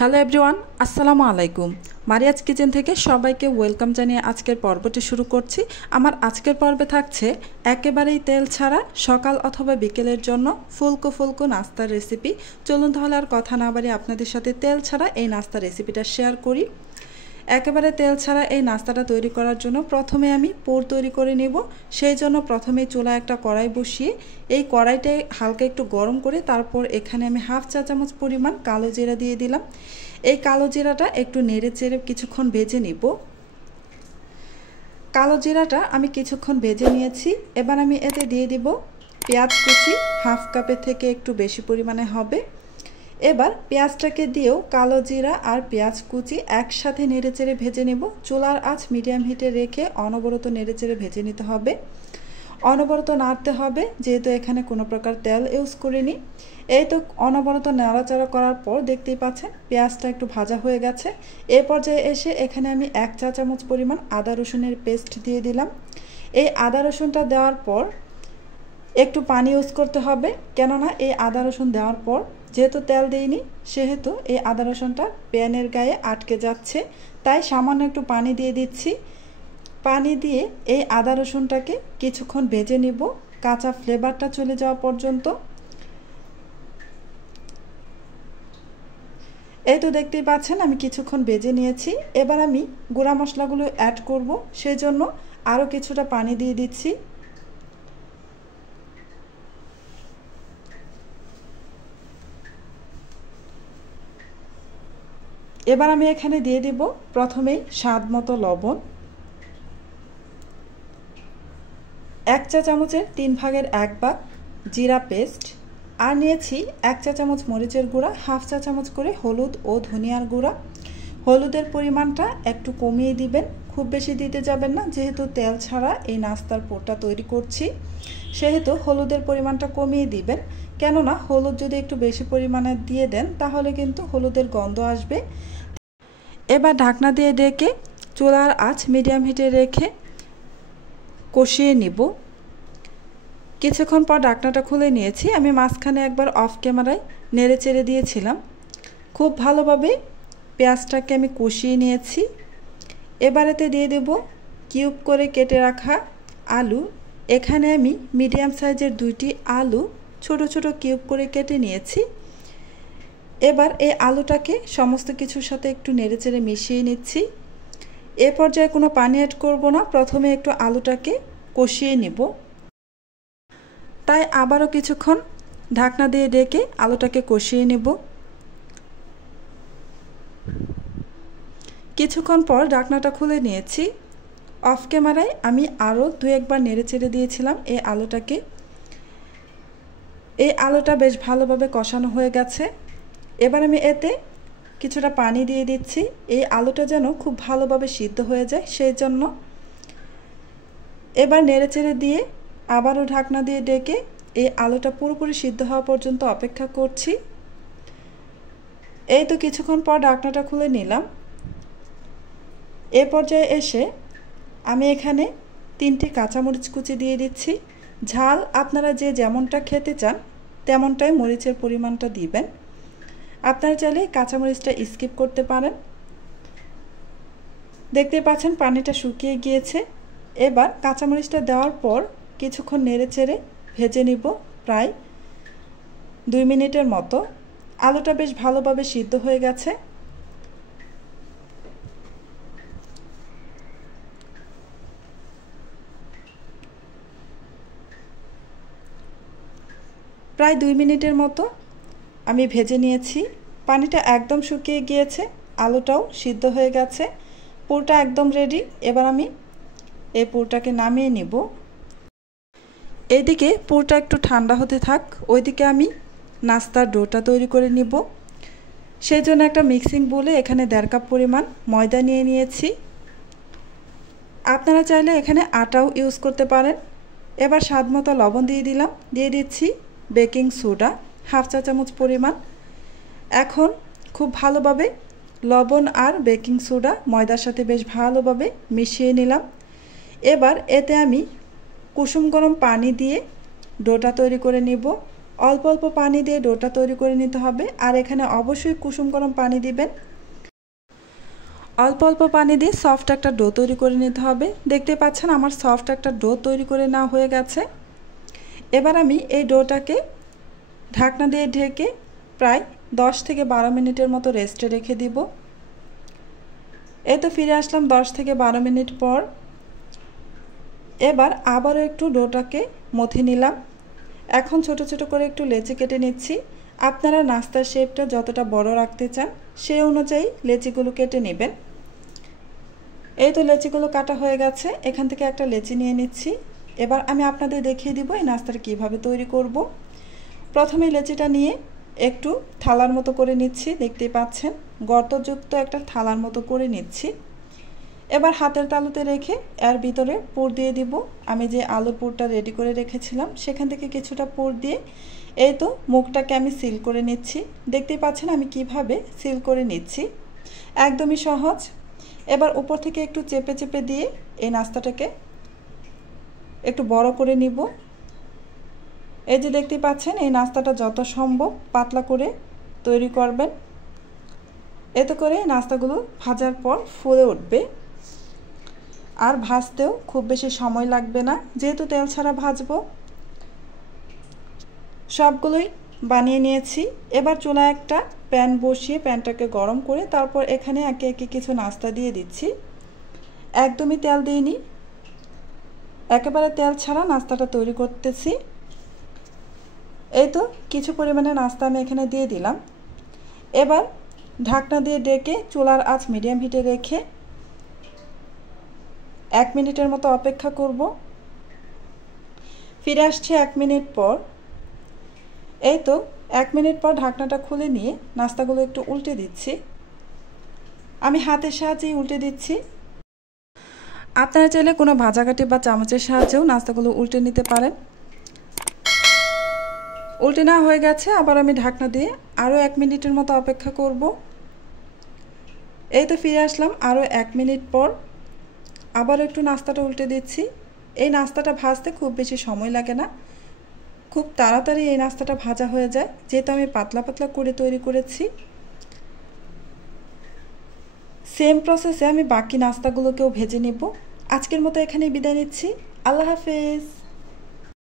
Hello everyone, আসসালামু আলাইকুম। Mariya's kitchen থেকে সবাইকে ওয়েলকাম জানিয়ে আজকের পর্বটি শুরু করছি। আমার আজকের পর্বে থাকছে একেবারেই তেল ছাড়া সকাল অথবা বিকেলের জন্য ফুলকো ফুলকো নাস্তার রেসিপি। চলুন তাহলে আর কথা না বাড়িয়ে আপনাদের সাথে তেল ছাড়া এই নাস্তার রেসিপিটা শেয়ার করি। একেবারে তেল ছাড়া এই নাস্তাটা তৈরি করার জন্য প্রথমে আমি পুর তৈরি করে নেব। সেই জন্য প্রথমে চুলায় একটা কড়াই বসিয়ে এই কড়াইটায় হালকা একটু গরম করে তারপর এখানে আমি হাফ চা চামচ পরিমাণ কালো জিরা দিয়ে দিলাম। এই কালো জিরাটা একটু নেড়ে চেড়ে কিছুক্ষণ ভেজে নিব। কালো জিরাটা আমি কিছুক্ষণ ভেজে নিয়েছি। এবার আমি এতে দিয়ে দিব পেঁয়াজ কুচি, হাফ কাপের থেকে একটু বেশি পরিমাণে হবে। এবার পেঁয়াজটাকে দিয়েও কালো জিরা আর পেঁয়াজ কুচি একসাথে নেড়েচেড়ে ভেজে নেব। চুলার আঁচ মিডিয়াম হিটে রেখে অনবরত নেড়েচেড়ে ভেজে নিতে হবে। অনবরত নাড়তে হবে, যেহেতু এখানে কোনো প্রকার তেল ইউজ করিনি। এই তো অনবরত নাড়াচাড়া করার পর দেখতেই পাচ্ছেন পেঁয়াজটা একটু ভাজা হয়ে গেছে। এই পর্যায়ে এসে এখানে আমি 1 চা চামচ পরিমাণ আদা রসুনের পেস্ট দিয়ে দিলাম। এই আদা রসুনটা দেওয়ার পর একটু পানি ইউজ করতে হবে, কেননা এই আদা রসুন দেওয়ার পর যেহেতু তেল দিইনি সেহেতু এই আদা রসুনটা প্যানের গায়ে আটকে যাচ্ছে, তাই সামান্য একটু পানি দিয়ে দিচ্ছি। পানি দিয়ে এই আদা রসুনটাকে কিছুক্ষণ ভেজে নিব, কাঁচা ফ্লেভারটা চলে যাওয়া পর্যন্ত। এই তো দেখতেই পাচ্ছেন আমি কিছুক্ষণ ভেজে নিয়েছি। এবার আমি গুঁড়া মশলাগুলো অ্যাড করব, সেই জন্য আরও কিছুটা পানি দিয়ে দিচ্ছি। এবার আমি এখানে দিয়ে দিব প্রথমেই স্বাদ মতো লবণ, 1 চা চামচের 3 ভাগের 1 ভাগ জিরা পেস্ট, আর নিয়েছি 1 চা চামচ মরিচের গুঁড়া, হাফ চা চামচ করে হলুদ ও ধনিয়ার গুঁড়া। হলুদের পরিমাণটা একটু কমিয়ে দিবেন, খুব বেশি দিতে যাবেন না, যেহেতু তেল ছাড়া এই নাস্তার পুরটা তৈরি করছি সেহেতু হলুদের পরিমাণটা কমিয়ে দিবেন। কেননা হলুদ যদি একটু বেশি পরিমাণে দিয়ে দেন তাহলে কিন্তু হলুদের গন্ধ আসবে। এবার ঢাকনা দিয়ে ঢেকে চুলার আঁচ মিডিয়াম হিটে রেখে কষিয়ে নিব। কিছুক্ষণ পর ঢাকনাটা খুলে নিয়েছি। আমি মাঝখানে একবার অফ ক্যামেরায় নেড়ে চেড়ে দিয়েছিলাম। খুব ভালোভাবে পেঁয়াজটাকে আমি কষিয়ে নিয়েছি। এবারেতে দিয়ে দেব কিউব করে কেটে রাখা আলু। এখানে আমি মিডিয়াম সাইজের 2টি আলু ছোট ছোট কিউব করে কেটে নিয়েছি। এবার এই আলুটাকে সমস্ত কিছুর সাথে একটু নেড়েচেড়ে মিশিয়ে নিচ্ছি। এ পর্যায়ে কোনো পানি অ্যাড করব না, প্রথমে একটু আলুটাকে কষিয়ে নেব। তাই আবারও কিছুক্ষণ ঢাকনা দিয়ে ঢেকে আলুটাকে কষিয়ে নেব। কিছুক্ষণ পর ঢাকনাটা খুলে নিয়েছি। অফ ক্যামেরায় আমি আরও 2-1 বার নেড়েচেড়ে দিয়েছিলাম এই আলুটাকে। এই আলুটা বেশ ভালোভাবে কষানো হয়ে গেছে। এবার আমি এতে কিছুটা পানি দিয়ে দিচ্ছি, এই আলুটা যেন খুব ভালোভাবে সিদ্ধ হয়ে যায় সেই জন্য। এবার নেড়েচেড়ে দিয়ে আবারও ঢাকনা দিয়ে ঢেকে এই আলুটা পুরোপুরি সিদ্ধ হওয়া পর্যন্ত অপেক্ষা করছি। এই তো কিছুক্ষণ পর ঢাকনাটা খুলে নিলাম। এ পর্যায়ে এসে আমি এখানে 3টি কাঁচামরিচ কুচি দিয়ে দিচ্ছি। ঝাল আপনারা যে যেমনটা খেতে চান তেমনটাই মরিচের পরিমাণটা দিবেন। আপনারা চাইলে কাঁচামরিচটা স্কিপ করতে পারেন। দেখতে পাচ্ছেন পানিটা শুকিয়ে গিয়েছে। এবার কাঁচামরিচটা দেওয়ার পর কিছুক্ষণ নেড়েচেড়ে ভেজে নিব, প্রায় 2 মিনিটের মতো। আলুটা বেশ ভালোভাবে সিদ্ধ হয়ে গেছে। প্রায় 2 মিনিটের মতো আমি ভেজে নিয়েছি। পানিটা একদম শুকিয়ে গিয়েছে, আলুটাও সিদ্ধ হয়ে গেছে, পুরটা একদম রেডি। এবার আমি এই পুরটাকে নামিয়ে নিব। এইদিকে পুরটা একটু ঠান্ডা হতে থাক, ওইদিকে আমি নাস্তার ডোটা তৈরি করে নিব। সেই জন্য একটা মিক্সিং বোলে এখানে 1.5 কাপ পরিমাণ ময়দা নিয়ে নিয়েছি। আপনারা চাইলে এখানে আটাও ইউজ করতে পারেন। এবার স্বাদ মতো লবণ দিয়ে দিলাম, দিয়ে দিচ্ছি বেকিং সোডা হাফ চা চামচ পরিমাণ। এখন খুব ভালোভাবে লবণ আর বেকিং সোডা ময়দার সাথে বেশ ভালোভাবে মিশিয়ে নিলাম। এবার এতে আমি কুসুম গরম পানি দিয়ে ডোটা তৈরি করে নিব। অল্প অল্প পানি দিয়ে ডোটা তৈরি করে নিতে হবে। আর এখানে অবশ্যই কুসুম গরম পানি দিবেন। অল্প অল্প পানি দিয়ে সফট একটা ডো তৈরি করে নিতে হবে। দেখতে পাচ্ছেন আমার সফট একটা ডো তৈরি করে নেওয়া হয়ে গেছে। এবার আমি এই ডোটাকে ঢাকনা দিয়ে ঢেকে প্রায় 10 থেকে 12 মিনিটের মতো রেস্টে রেখে দিব। এই তো ফিরে আসলাম 10 থেকে 12 মিনিট পর। এবার আবারও একটু ডোটাকে মথে নিলাম। এখন ছোট ছোট করে একটু লেচি কেটে নিচ্ছি। আপনারা নাস্তার শেপটা যতটা বড় রাখতে চান সেই অনুযায়ী লেচিগুলো কেটে নেবেন। এই তো লেচিগুলো কাটা হয়ে গেছে। এখান থেকে একটা লেচি নিয়ে নিচ্ছি। এবার আমি আপনাদের দেখিয়ে দিব এই নাস্তাটা কীভাবে তৈরি করব। প্রথমে লেচিটা নিয়ে একটু থালার মতো করে নিচ্ছি। দেখতেই পাচ্ছেন গর্তযুক্ত একটা থালার মতো করে নিচ্ছি। এবার হাতের তালুতে রেখে এর ভিতরে পুর দিয়ে দিব। আমি যে আলুর পুরটা রেডি করে রেখেছিলাম সেখান থেকে কিছুটা পুর দিয়ে এই তো মুখটাকে আমি সিল করে নিচ্ছি। দেখতেই পাচ্ছেন আমি কিভাবে সিল করে নিচ্ছি, একদমই সহজ। এবার উপর থেকে একটু চেপে চেপে দিয়ে এই নাস্তাটাকে একটু বড় করে নিব। এই যে দেখতে পাচ্ছেন এই নাস্তাটা যত সম্ভব পাতলা করে তৈরি করবেন। এতে করে নাস্তাগুলো ভাজার পর ফুলে উঠবে আর ভাজতেও খুব বেশি সময় লাগবে না, যেহেতু তেল ছাড়া ভাজবো। সবগুলোই বানিয়ে নিয়েছি। এবার চুলায় একটা প্যান বসিয়ে প্যানটাকে গরম করে তারপর এখানে একে একে কিছু নাস্তা দিয়ে দিচ্ছি। একদমই তেল দিইনি, একেবারে তেল ছাড়া নাস্তাটা তৈরি করতেছি। এই তো কিছু পরিমাণে নাস্তা আমি এখানে দিয়ে দিলাম। এবার ঢাকনা দিয়ে ডেকে চুলার আঁচ মিডিয়াম হিটে রেখে 1 মিনিটের মতো অপেক্ষা করব। ফিরে আসছি 1 মিনিট পর। এই তো 1 মিনিট পর ঢাকনাটা খুলে নিয়ে নাস্তাগুলো একটু উল্টে দিচ্ছি। আমি হাতের সাহায্যেই উল্টে দিচ্ছি। আপনারা চাইলে কোনো ভাজাকাঠি বা চামচের সাহায্যেও নাস্তাগুলো উল্টে নিতে পারেন। উল্টে নেওয়া হয়ে গেছে। আবার আমি ঢাকনা দিয়ে আরও 1 মিনিটের মতো অপেক্ষা করব। এই তো ফিরে আসলাম আরও 1 মিনিট পর। আবার একটু নাস্তাটা উল্টে দিচ্ছি। এই নাস্তাটা ভাজতে খুব বেশি সময় লাগে না, খুব তাড়াতাড়ি এই নাস্তাটা ভাজা হয়ে যায়, যেহেতু আমি পাতলা পাতলা করে তৈরি করেছি। সেম প্রসেসে আমি বাকি নাস্তাগুলোকেও ভেজে নেব। আজকের মতো এখানেই বিদায় নিচ্ছি। আল্লাহ হাফেজ।